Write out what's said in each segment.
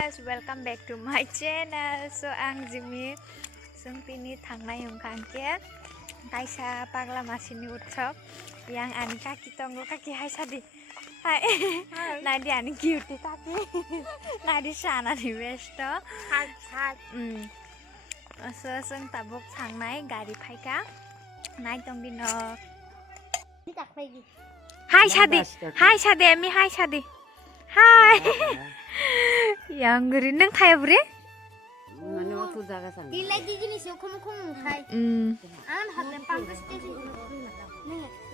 Guys, welcome back to my channel. So ang Jimmy जों pini थांनाय ओंखारके kaisa pagla masini utsop yang ani kaki tonggo kaki hai sadi hai nadi ani cute kaki nadi sana di besto hai so जों tabuk थांनाय गाड़ी फाइका नाय tong di no hai sadi ami hai sadi hai yang guri nang thai bre Mana waktu jaga sana. Di lagi gini sih, kamu kai. An hadam pangkas station.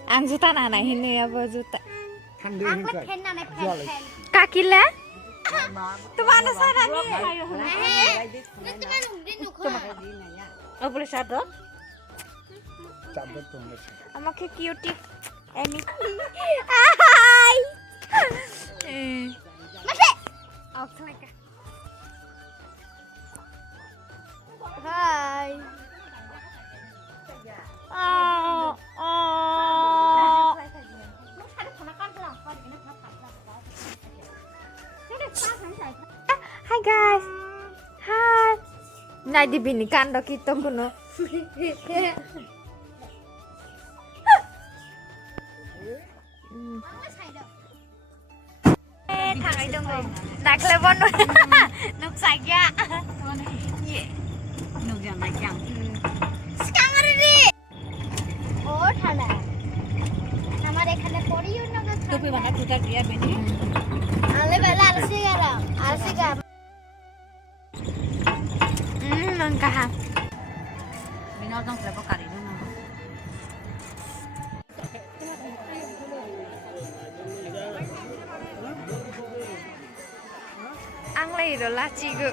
Ang juta na na hini abo juta. Aku pen na pen. Kakila? Tumana sana ni. Itu kan dinu ko. Oh boleh satu? Cabut tuh nggak sih? Amake cutie. Emi. Hai. Masih. Oh, mereka. Hai. Hai guys. Hai. Nai dibinikan do kita kuno. Thằng dong rồi. Đặt lên bon rồi. Nục sạch ya. Nuk jangan naik yang. Sekarang ini. Oh, thana. Nama ekhane poriyo na ka. Topi mana putar dia beni? Ale bela alsi gara. Alsi gara. Nangkah. Beni orang berapa kali tu? Ang lay do la chigu.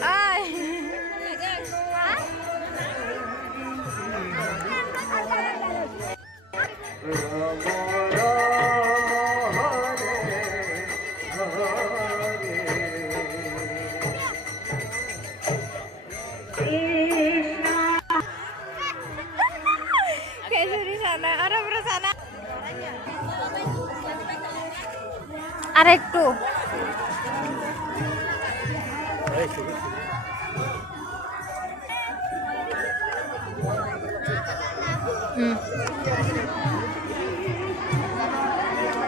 Ai. Kayak di sana, ada bersana. Ada itu.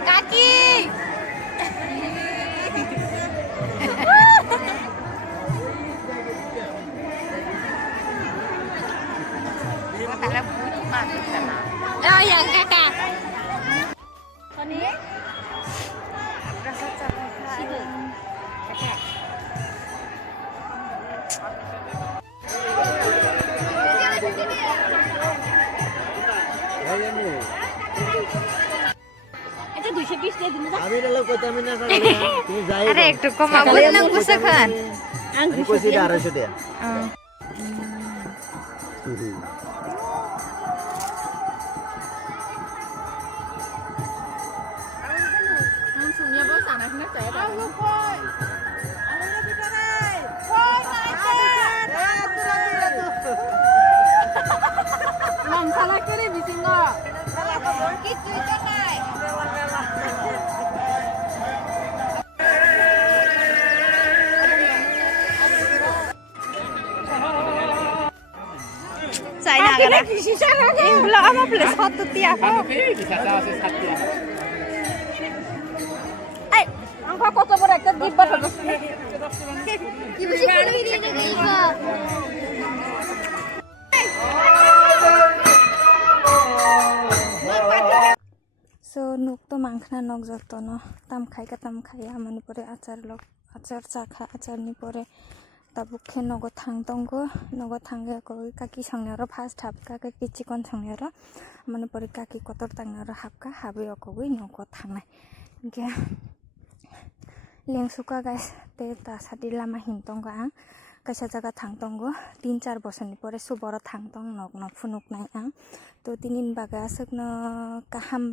Kaki. Oh yang kakak. Ini. Rasa capek. Kakak. Itu 220 dia dulu. আমি রে লোক কত আমি না করে তুমি যাই Ada itu kemabut nang busakan. আমি কইছি 250 টাকা Langsungnya bos anak nak saya. Mam salah kiri bising nggak? Gitu itu nai. Saya nak kena ini belum apa boleh satu tiap. Angka kocok mereka di bawah. Ibu sih kalau ini ada ibu. So nuk to mangkhna nok joto no tam khai amani pore achar chakha achar ni pore tabukhe nogo thangtongo nogo thange ko kaki sangnaro first hap ka kaki chikon sangnaro amani pore kaki kotor tangnaro hapka habe okogui nogo thangnai ge lengsuka guys te ta sadi lama hintongo ang kaisa jaga thangtongo 3-4 bosoni pore suboro thangtong nok no phunuk nai ang to tinin baga sakno kaham